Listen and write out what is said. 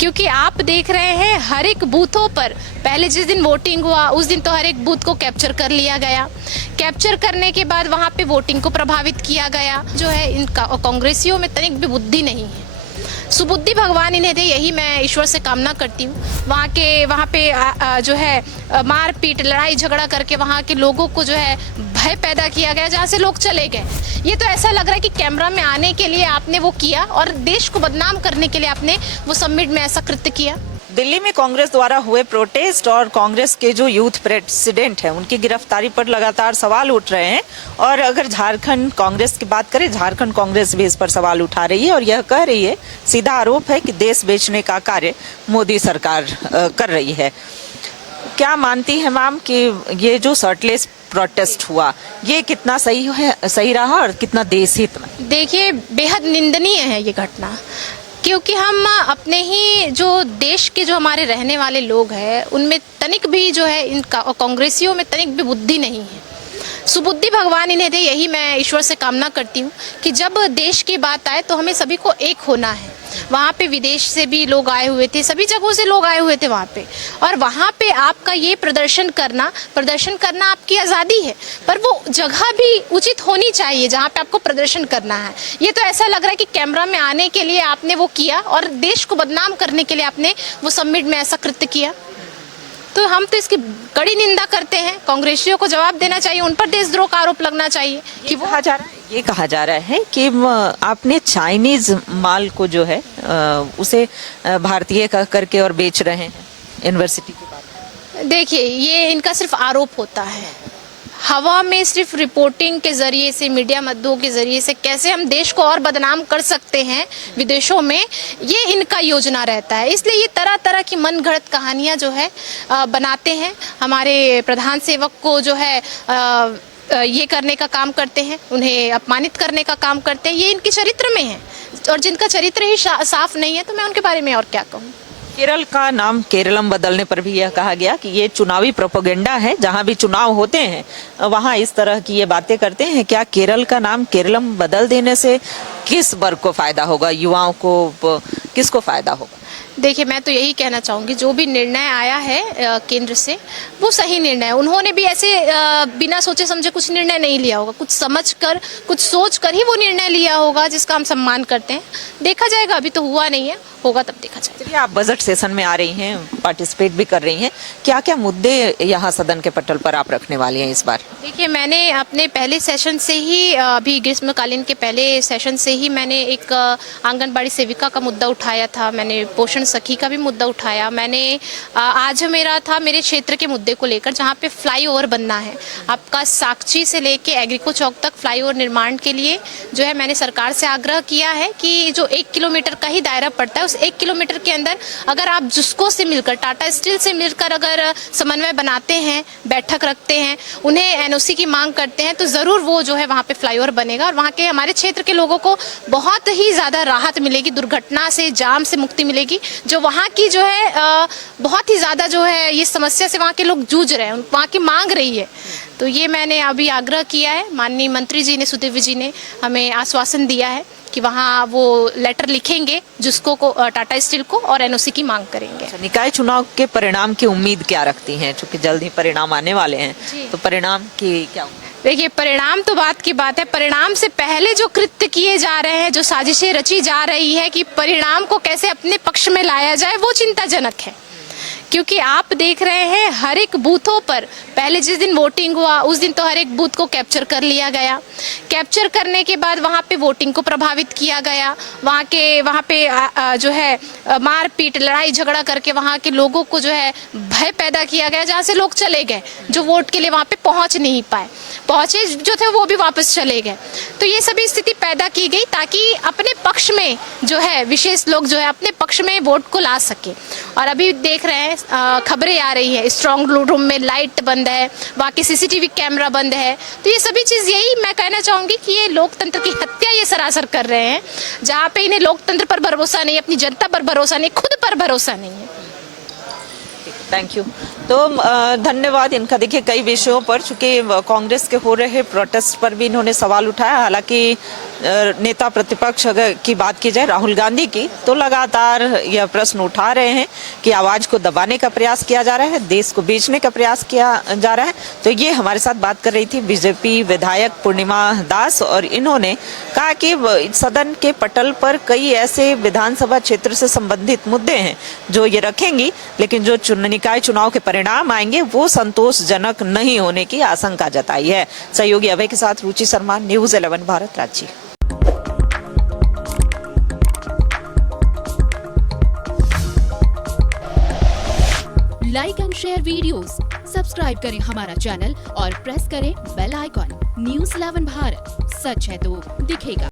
क्योंकि आप देख रहे हैं हर एक बूथों पर पहले जिस दिन वोटिंग हुआ उस दिन तो हर एक बूथ को कैप्चर कर लिया गया। कैप्चर करने के बाद वहाँ पे वोटिंग को प्रभावित किया गया। जो है इनका कांग्रेसियों में तनिक भी बुद्धि नहीं है, सुबुद्धि भगवान इन्हें दे, यही मैं ईश्वर से कामना करती हूँ। वहाँ पे जो है मारपीट लड़ाई झगड़ा करके वहाँ के लोगों को जो है भय पैदा किया गया, जहाँ से लोग चले गए। ये तो ऐसा लग रहा है कि कैमरा में आने के लिए आपने वो किया और देश को बदनाम करने के लिए आपने वो समिट में ऐसा कृत्य किया। दिल्ली में कांग्रेस द्वारा हुए प्रोटेस्ट और कांग्रेस के जो यूथ प्रेसिडेंट हैं उनकी गिरफ्तारी पर लगातार सवाल उठ रहे हैं। और अगर झारखंड कांग्रेस की बात करें, झारखंड कांग्रेस भी इस पर सवाल उठा रही है और यह कह रही है, सीधा आरोप है कि देश बेचने का कार्य मोदी सरकार कर रही है। क्या मानती है मैम कि ये जो शर्टलेस प्रोटेस्ट हुआ ये कितना सही रहा और कितना देश हित में? देखिए, बेहद निंदनीय है ये घटना, क्योंकि हम अपने ही जो देश के जो हमारे रहने वाले लोग हैं उनमें तनिक भी जो है इनका कांग्रेसियों में तनिक भी बुद्धि नहीं है, सुबुद्धि भगवान इन्हें दे, यही मैं ईश्वर से कामना करती हूँ कि जब देश की बात आए तो हमें सभी को एक होना है। वहाँ पे विदेश से भी लोग आए हुए थे, सभी जगहों से लोग आए हुए थे वहाँ पे, और वहाँ पे आपका ये प्रदर्शन करना आपकी आज़ादी है, पर वो जगह भी उचित होनी चाहिए जहाँ पे आपको प्रदर्शन करना है। ये तो ऐसा लग रहा है कि कैमरा में आने के लिए आपने वो किया और देश को बदनाम करने के लिए आपने वो समिट में ऐसा कृत्य किया। तो हम तो इसकी कड़ी निंदा करते हैं। कांग्रेसियों को जवाब देना चाहिए, उन पर देशद्रोह का आरोप लगना चाहिए। कि वो ये कहा जा रहा है कि आपने चाइनीज माल को जो है उसे भारतीय करके और बेच रहे हैं यूनिवर्सिटी की बात। देखिए, ये इनका सिर्फ आरोप होता है, हवा में सिर्फ रिपोर्टिंग के जरिए से, मीडिया मद्दों के जरिए से कैसे हम देश को और बदनाम कर सकते हैं विदेशों में, ये इनका योजना रहता है। इसलिए ये तरह तरह की मनगढ़ंत कहानियां जो है बनाते हैं। हमारे प्रधान सेवक को जो है ये करने का काम करते हैं, उन्हें अपमानित करने का काम करते हैं। ये इनके चरित्र में है, और जिनका चरित्र ही साफ नहीं है तो मैं उनके बारे में और क्या कहूँ। केरल का नाम केरलम बदलने पर भी यह कहा गया कि ये चुनावी प्रोपेगेंडा है, जहां भी चुनाव होते हैं वहां इस तरह की ये बातें करते हैं। क्या केरल का नाम केरलम बदल देने से किस वर्ग को फायदा होगा, युवाओं को, किसको फायदा होगा? देखिए, मैं तो यही कहना चाहूँगी, जो भी निर्णय आया है केंद्र से वो सही निर्णय है। उन्होंने भी ऐसे बिना सोचे समझे कुछ निर्णय नहीं लिया होगा, कुछ समझकर, कुछ सोचकर ही वो निर्णय लिया होगा, जिसका हम सम्मान करते हैं। देखा जाएगा, अभी तो हुआ नहीं है, होगा तब देखा जाएगा। चलिए, आप बजट सेशन में आ रही हैं, पार्टिसिपेट भी कर रही हैं, क्या क्या मुद्दे यहाँ सदन के पटल पर आप रखने वाली हैं इस बार? देखिए, मैंने अपने पहले सेशन से ही, अभी ग्रीष्मकालीन के पहले सेशन से ही मैंने एक आंगनबाड़ी सेविका का मुद्दा उठाया था, मैंने पोषण सखी का भी मुद्दा उठाया। मैंने आज मेरा था मेरे क्षेत्र के मुद्दे को लेकर, जहाँ पे फ्लाईओवर बनना है। आपका साकची से लेके एग्रीको चौक तक फ्लाईओवर निर्माण के लिए जो है मैंने सरकार से आग्रह किया है कि जो 1 किलोमीटर का ही दायरा पड़ता है, उस 1 किलोमीटर के अंदर अगर आप जुस्को से मिलकर, टाटा स्टील से मिलकर अगर समन्वय बनाते हैं, बैठक रखते हैं, उन्हें एनओसी की मांग करते हैं, तो ज़रूर वो जो है वहाँ पे फ्लाईओवर बनेगा और वहाँ के हमारे क्षेत्र के लोगों को बहुत ही ज़्यादा राहत मिलेगी, दुर्घटना से, जाम से मुक्ति मिलेगी। जो वहाँ की जो है बहुत ही ज़्यादा जो है ये समस्या से वहाँ के लोग जूझ रहे हैं, वहाँ की मांग रही है। तो ये मैंने अभी आग्रह किया है, माननीय मंत्री जी ने, सुदेवी जी ने हमें आश्वासन दिया है कि वहाँ वो लेटर लिखेंगे जिसको को टाटा स्टील को और एनओसी की मांग करेंगे। निकाय चुनाव के परिणाम की उम्मीद क्या रखती हैं, क्योंकि जल्द ही परिणाम आने वाले हैं, तो परिणाम की क्या उम्मीद? देखिए, परिणाम तो बात की बात है, परिणाम से पहले जो कृत्य किए जा रहे हैं, जो साजिशें रची जा रही है कि परिणाम को कैसे अपने पक्ष में लाया जाए, वो चिंताजनक है। क्योंकि आप देख रहे हैं हर एक बूथों पर पहले जिस दिन वोटिंग हुआ उस दिन तो हर एक बूथ को कैप्चर कर लिया गया। कैप्चर करने के बाद वहाँ पे वोटिंग को प्रभावित किया गया। वहाँ पे जो है मारपीट लड़ाई झगड़ा करके वहाँ के लोगों को जो है भय पैदा किया गया, जहाँ से लोग चले गए, जो वोट के लिए वहाँ पे पहुँच नहीं पाए, पहुँचे जो थे वो भी वापस चले गए। तो ये सभी स्थिति पैदा की गई ताकि अपने पक्ष में जो है विशेष लोग जो है अपने पक्ष में वोट को ला सके। और अभी देख रहे हैं खबरें आ रही है, स्ट्रॉन्ग रूम में लाइट बंद है, वहाँ की सीसीटीवी कैमरा बंद है। तो ये सभी चीज़, यही मैं कहना चाहूँगी कि ये लोकतंत्र की हत्या ये सरासर कर रहे हैं, जहाँ पे इन्हें लोकतंत्र पर भरोसा नहीं, अपनी जनता पर भरोसा नहीं, खुद पर भरोसा नहीं है। Thank you. तो धन्यवाद इनका। देखिए कई विषयों पर, चूंकि कांग्रेस के हो रहे प्रोटेस्ट पर भी इन्होंने सवाल उठाया। हालांकि नेता प्रतिपक्ष अगर की बात की जाए राहुल गांधी की, तो लगातार यह प्रश्न उठा रहे हैं कि आवाज को दबाने का प्रयास किया जा रहा है, देश को बेचने का प्रयास किया जा रहा है। तो ये हमारे साथ बात कर रही थी बीजेपी विधायक पूर्णिमा दास, और इन्होंने कहा कि सदन के पटल पर कई ऐसे विधानसभा क्षेत्र से संबंधित मुद्दे हैं जो ये रखेंगी, लेकिन जो निकाय चुनाव के परिणाम आएंगे वो संतोषजनक नहीं होने की आशंका जताई है। सहयोगी अभय के साथ Ruchi Sharma, news 11 Bharat, Ranchi. Like and share videos, subscribe करें हमारा चैनल और प्रेस करें बेल आइकॉन। न्यूज़ 11 भारत, सच है तो दिखेगा।